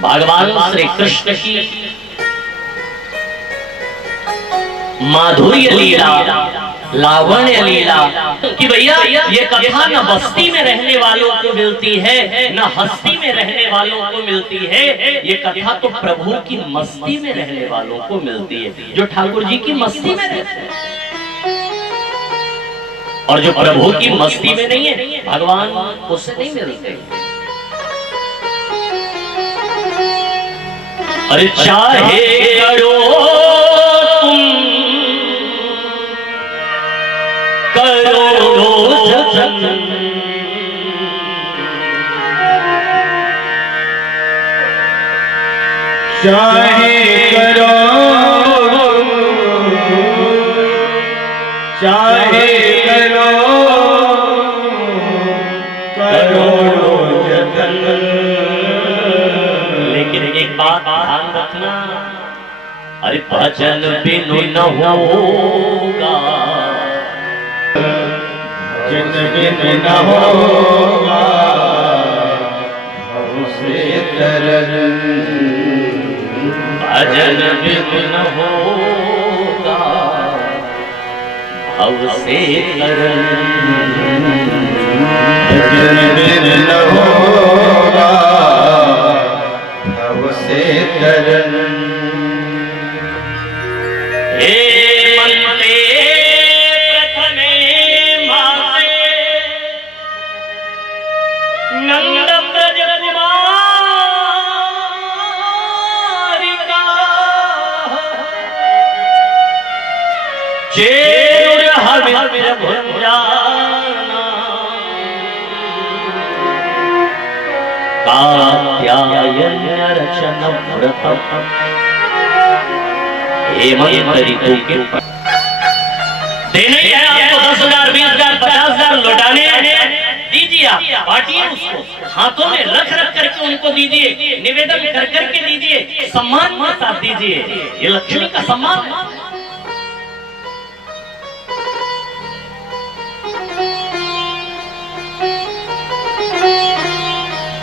भगवान श्री कृष्ण की माधुर्य लीला, लावण्य लीला कि भैया ये कथा न बस्ती में रहने वालों को मिलती है, न हस्ती में रहने वालों को मिलती है, ये कथा तो प्रभु की मस्ती में रहने वालों को मिलती है, जो ठाकुर जी की मस्ती में रहते हैं। और जो प्रभु की मस्ती में नहीं है, भगवान उससे नहीं मिलते। अरे चाहे करो करोड़ों जतन, चाहे करो चाहे करो करोड़ों जतन, लेकिन एक बात ध्यान रखना, अरे भजन बिनु न होगा, जन बिन न होगा भव से तरन, भजन बिनु न होगा भव से तरन, जन बिन न होगा भव से तरन। हेमंत ऋतु के देने हैं आपको 10,000, 20,000, 50,000 लौटाने दीजिए, आप बांटिए उसको, हाथों में रख रख करके उनको दीजिए, निवेदन कर करके दीजिए, सम्मान के साथ दीजिए, ये लक्ष्मी का सम्मान है।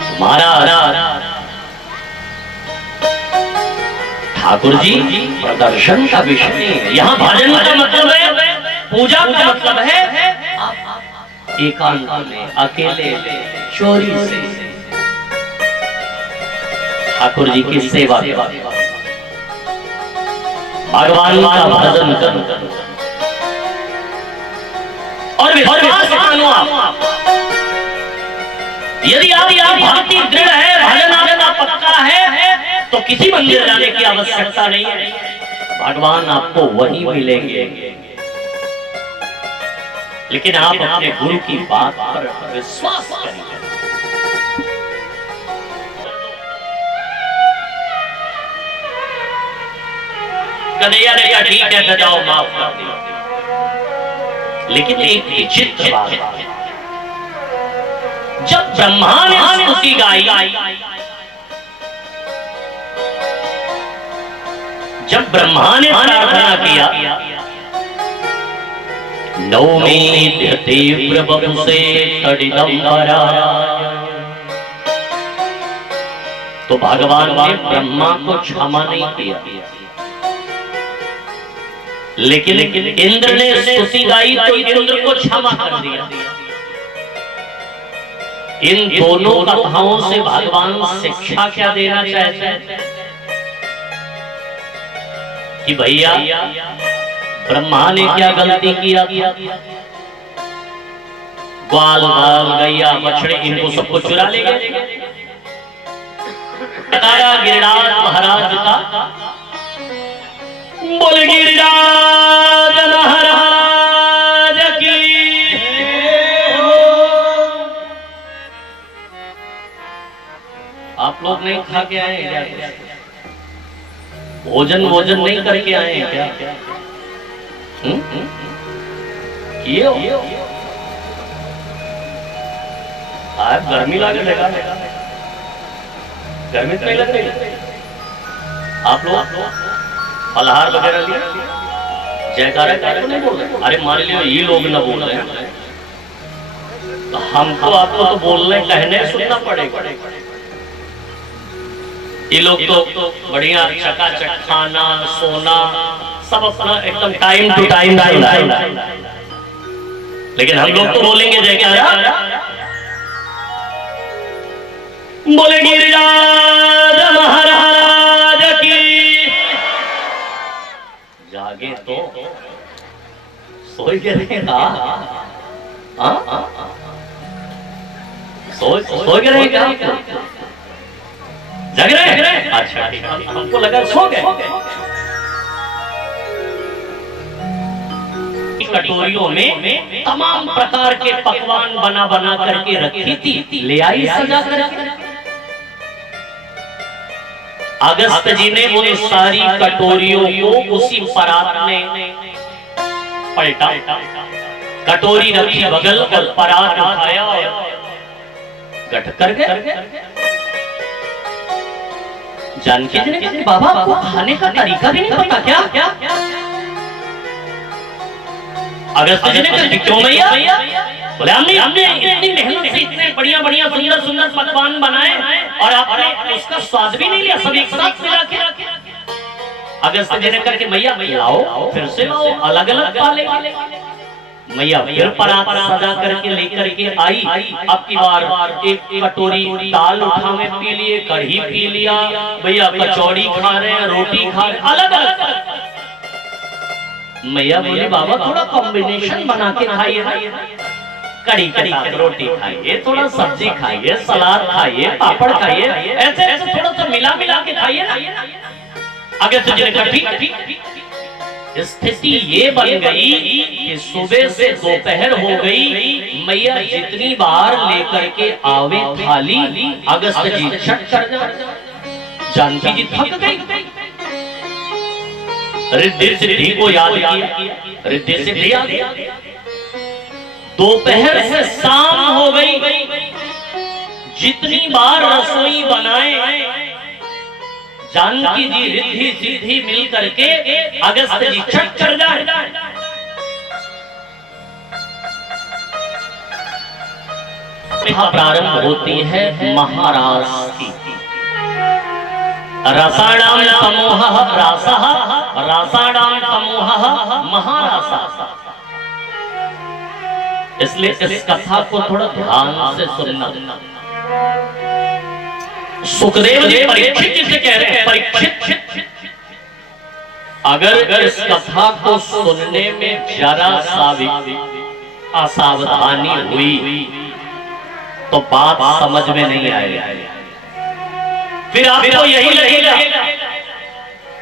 तुम्हारा ठाकुर जी प्रदर्शन का विषय नहीं है, यहाँ भजन का मतलब है, पूजा का मतलब है आप एकांत में अकेले चोरी से ठाकुर जी की सेवा के बाद भगवान का भजन करो और विश्वास मानो आप। यदि आप भक्ति दृढ़ है, भजन आपका पक्का है, तो किसी मंदिर जाने की आवश्यकता नहीं है, भगवान आपको वहीं मिलेंगे। लेकिन आप अपने गुरु की बात पर विश्वास करिए। कन्हैया ने कहा ठीक है जाओ माफ कर दिया, लेकिन एक विचित्र बात है, जब ब्रह्मा ने स्तुति गाई, जब ब्रह्मा ने प्रार्थना किया, नौमी तीव्र बपु से तडिदम भरा, तो भगवान ने ब्रह्मा को क्षमा नहीं किया, लेकिन इंद्र ने स्तुति गाई तो इंद्र को क्षमा कर दिया। इन दोनों कथाओं से भगवान शिक्षा क्या देना चाहते हैं कि भैया ब्रह्मा ने क्या गलती किया था, ग्वाल बाल गैया बछड़े इनको सबको चुरा ले गए। गिरिराज महाराज का बोल गिरिराज महाराज की आप लोग नहीं खा के आए हैं क्या? भोजन नहीं करके आए हैं क्या? ये आज गर्मी लगा, गर्मी तो नहीं लग रही? आप लोग फलहार वगैरह लिया, जयकारा तो नहीं बोल रहे? अरे मान लियो ये लोग ना बोल रहे हैं तो हमको आपको तो बोलने कहने सुनना पड़ेगा। ये लोग तो बढ़िया चकाचक खाना सोना सब अपना एकदम टाइम टू टाइम, लेकिन हम लोग तो बोलेंगे जयकारा, बोले गिरिराज महाराज की। जागे तो सोए के रहेगा, सोए के रहेगा, जग रहे? अच्छा हमको लगा सो गए। कटोरियों में तमाम प्रकार के पकवान बना करके रखी थी, ले आई सजा करके। अगस्त जी ने उन सारी कटोरियों को उसी परात में पलटा, कटोरी रखी बगल और परात उठाया और गट कर गए। जानकी जी ने कहा बाबा आपको खाने का तरीका भी नहीं पता क्या? अगस्त जी ने कहा क्यों भैया? बोले हमने इतनी मेहनत से इतने बढ़िया सुंदर पकवान बनाए और आपने उसका स्वाद भी नहीं लिया, सब एक साथ मिला के। अगस्त जी ने कहा कि मैया लाओ, फिर से लाओ, अलग अलग खा लेंगे। मैया फिर परात सजा करके लेकर के आई। अब की बार एक कटोरी दाल उठा में पी लिए, कढ़ी पी लिया, भैया कचौड़ी खा रहे हैं, रोटी खा रहे, अलग अलग। मैया बोली बाबा थोड़ा कॉम्बिनेशन बना के खाइए, कढ़ी के साथ रोटी खाइए, थोड़ा सब्जी खाइए, सलाद खाइए, पापड़ खाइए, ऐसे थोड़ा सा मिला के खाइए ना। अगस्त जी ने कहा ठीक। स्थिति ये बन गई कि सुबह से दोपहर हो गई, मैया जितनी बार लेकर के आवे थाली, अगस्त जी छट कर जाए, जानकी जी थक गई। रिद्धि सिद्धि को याद किया, रिद्धि सिद्धि आ गया। दोपहर से शाम हो गई, जितनी बार रसोई बनाए, जानकी जी रिद्धि सिद्धि मिल करके अगस्त जी छट कर जाए। प्रारंभ होती है महारास की। रसाणाम समूहः रासः, रासाणाम समूहः महारासा। इसलिए इस कथा को थोड़ा ध्यान से सुनना। सुखदेव जी परीक्षित जिसे कह रहे हैं, परीक्षित अगर इस कथा को सुनने में जरा सा भी असावधानी हुई तो बात समझ में नहीं आएगी। फिर आपको यही लगेगा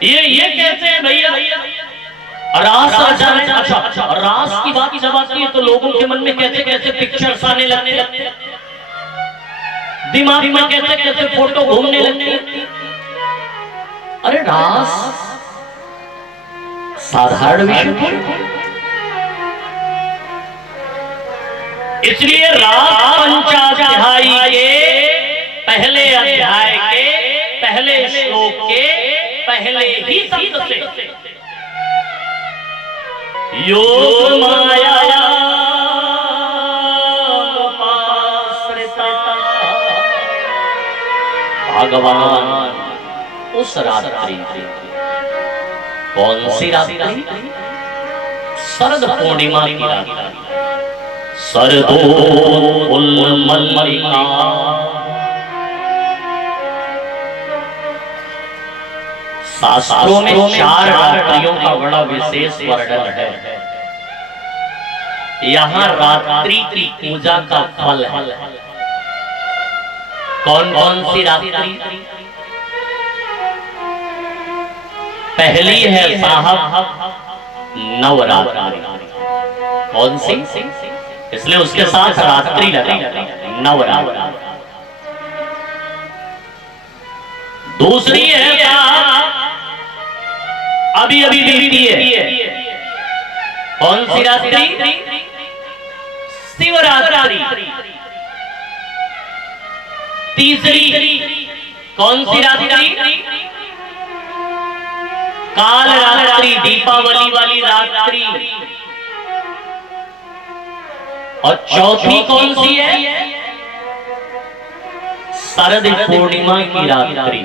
ये कहते हैं भैया रास रचाने, अच्छा रास की बात जब आती है तो लोगों के मन में कैसे कैसे पिक्चर्स आने लगते हैं, दिमाग में कैसे कैसे फोटो घूमने लगते हैं। अरे रास साधारण विषय, इसलिए रास पंचाध्यायी के पहले अध्याय के पहले श्लोक के पहले ही शब्द से योग माया उपाश्रिता, भगवान उस रात्रि, कौन सी रात्रि? शरद पूर्णिमा की रात्रि, शरदोत्फुल्ल मल्लिका। शास्त्रों में 4 रात्रियों का बड़ा विशेष वर्णन है। यहाँ रात्रि की पूजा का फल है। कौन कौन सी रात्रि? पहली है साहब नवरात्रि। कौन सी? इसलिए उसके साथ रात्रि लगा, नवरात्रि। दूसरी है अभी अभी बीती है, कौन सी रात्रि? शिवरात्रि। तीसरी कौन सी रात्रि? काल रात्रि, दीपावली वाली रात्रि। और चौथी कौन सी है? शरद पूर्णिमा की रात्रि।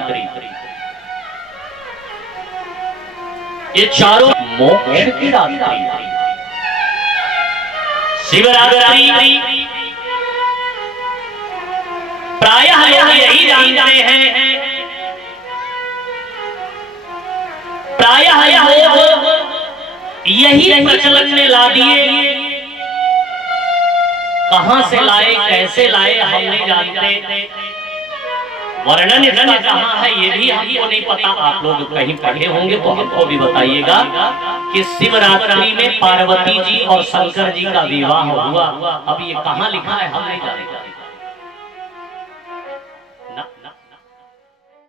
ये चारों मोक्ष की रात्रि। शिवरात्रि प्रायः लोग यही जानते हैं, प्रायः लोग यही प्रचलन में ला दिए। कहां से लाए, कैसे लाए हम नहीं जानते। वर्णन इसका कहां है ये भी हमको नहीं पता। आप लोग कहीं पढ़े होंगे तो हमको भी बताइएगा कि शिवरात्रि में पार्वती जी और शंकर जी का विवाह हुआ। अब ये कहां लिखा है हम नहीं जानते।